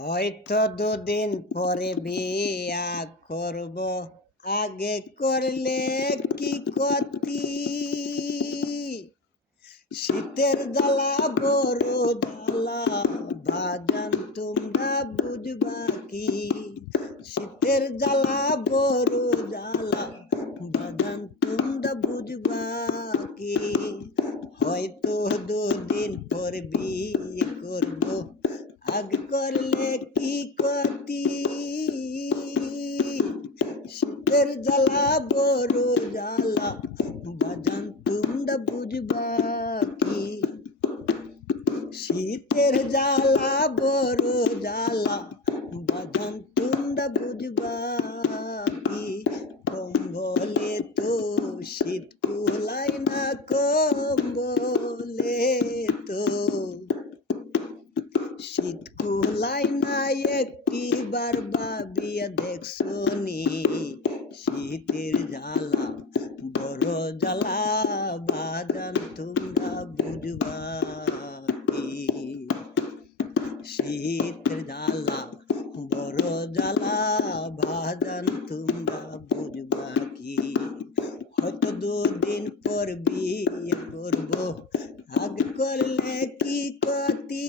হয়তো দুদিন পরে বিয়া করব, আগে করলে কি ক্ষতি? শীতের জ্বালা বড় জ্বালা, বাজান তোমরা বুঝবা কি? শীতের জ্বালা বড় জ্বালা, বাজান তোমরা বুঝবা কি? হয়তো দুদিন পর বিয়ে করব, আগে করলে কি ক্ষতি? শীতের জ্বালা বড় জ্বালা, বাজান তোমরা বুঝবা কি? শীতের জ্বালা বড় জ্বালা, বাজান তোমরা বুঝবা কি? কম্বলে তো শীত কুলায় না, কম্বলে তো শীত কুলায় না, একটি বার ভাবিয়া দেখছো নি? শীতের জ্বালা বড় জ্বালা, বাজান তোমরা বুঝবা কি? শীতের জ্বালা বড় জ্বালা, বাজান তোমরা বুঝবা কি? হয়তো দুদিন পর বিয়ে করব, আগে করলে কি ক্ষতি?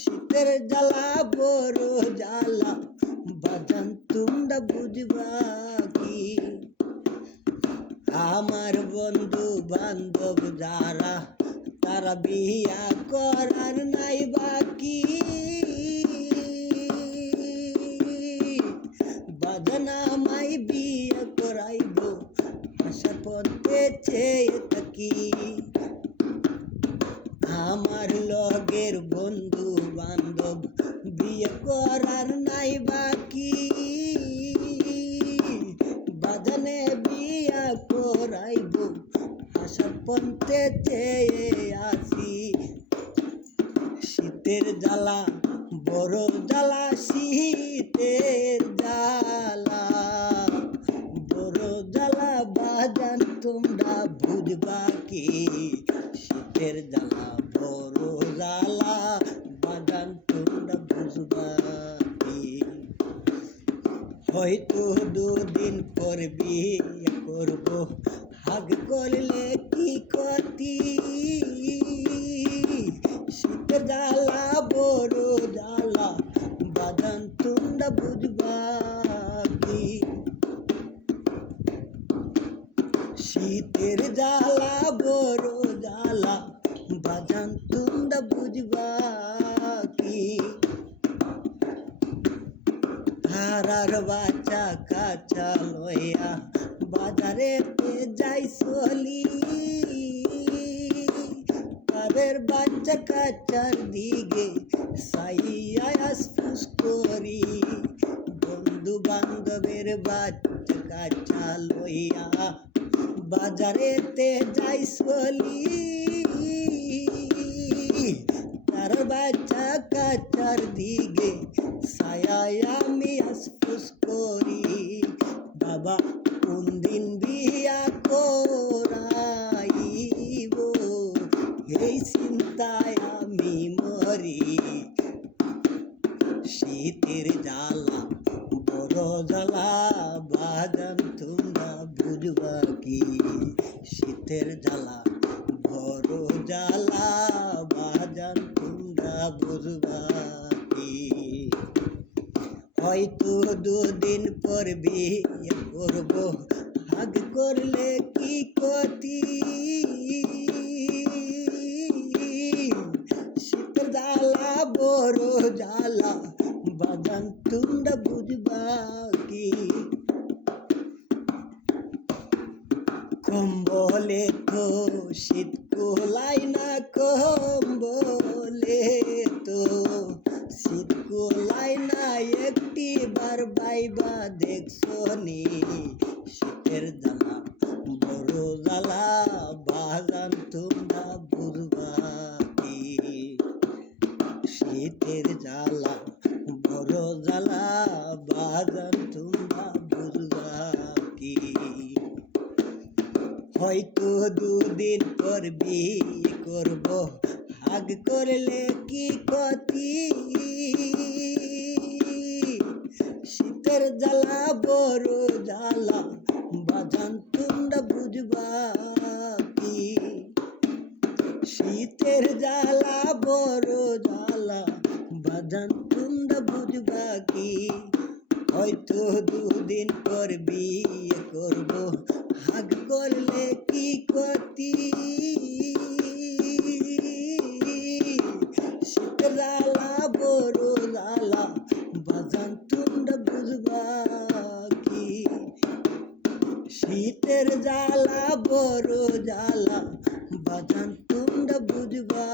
শীতের জ্বালা বড় জ্বালা, বাজান তোমরা বুঝবা কি? আমার বন্ধু বান্ধব যারা, তারা বিয়া করার নাই বাকি। বাজান আমায় বিয়ে করাইব, আশা পথে চেয়ে থাকি। আমার লগের বন্ধু বান্ধব বিয়ে করার নাই বাকি। বাজানে বিয়া করাইব, আশা পথে চেয়ে আসি। শীতের জ্বালা বড় জ্বালা, শীতের জ্বালা বড় জ্বালা, বাজান তোমরা বুঝবা কি? শীতের জ্বালা বড় জ্বালা, বাজান তোমরা বুঝবা কি? হয়তো দুদিন পর বিয়ে করব, আগে করলে কি ক্ষতি? শীতের জ্বালা বড় জ্বালা, বাজান তোমরা বুঝবা কি? শীতের জ্বালা বড় জ্বালা, বাজান তোমরা বুঝবা কি? হারার বাচ্চা কাচ্চা লইয়া বাজারেতে যাই চলি। তাদের বাচ্চা কাচ্চার দিকে সাইয়া ফুস করি। বন্ধু বান্ধবের বাচ্চা কাচ্চা লইয়া বাজারেতে যাই চলি। তার বাচ্চা কাচ্চার দিকে সায়ায় আমি আসফুস করি। বাবা কোন দিন বিয়া করাইব, এই চিন্তায় আমি মরি। শীতের জ্বালা বড় জ্বালা, বাজান তোমরা বুঝবা কি? শীতের জ্বালা বড় জ্বালা, বাজান তোমরা বুঝবা কি? হয়তো দুদিন পর বিয়ে করব, আগে করলে কি ক্ষতি? শীতের জ্বালা বড় জ্বালা, বাজান তোমরা বুঝবা কি? কম্বলে তো শীত কুলায় না, কম্বলে তো শীত কুলায় না, একটি বার ভাইবা দেখছো নি? শীতের জ্বালা বড় জ্বালা, বাজান তোমরা বুঝবা কি? শীতের জ্বালা বড় জ্বালা, বাজান তোমরা বুঝবা কি? হয়তো দুদিন পর বিয়ে করব, ভাগ করলে কি ক্ষতি, শীতের জ্বালা বড় জ্বালা বাজান তোমরা বুঝবা কি, শীতের জ্বালা বড় জ্বালা বাজান তোমরা বুঝবা কি, হয়তো দুদিন পর বিয়ে করব, ভাগ করলে কি ক্ষতি, শীতের জ্বালা বড় জ্বালা বাজান তোমরা বুঝবা কি, শীতের জ্বালা বড় জ্বালা বাজান তোমরা বুঝবা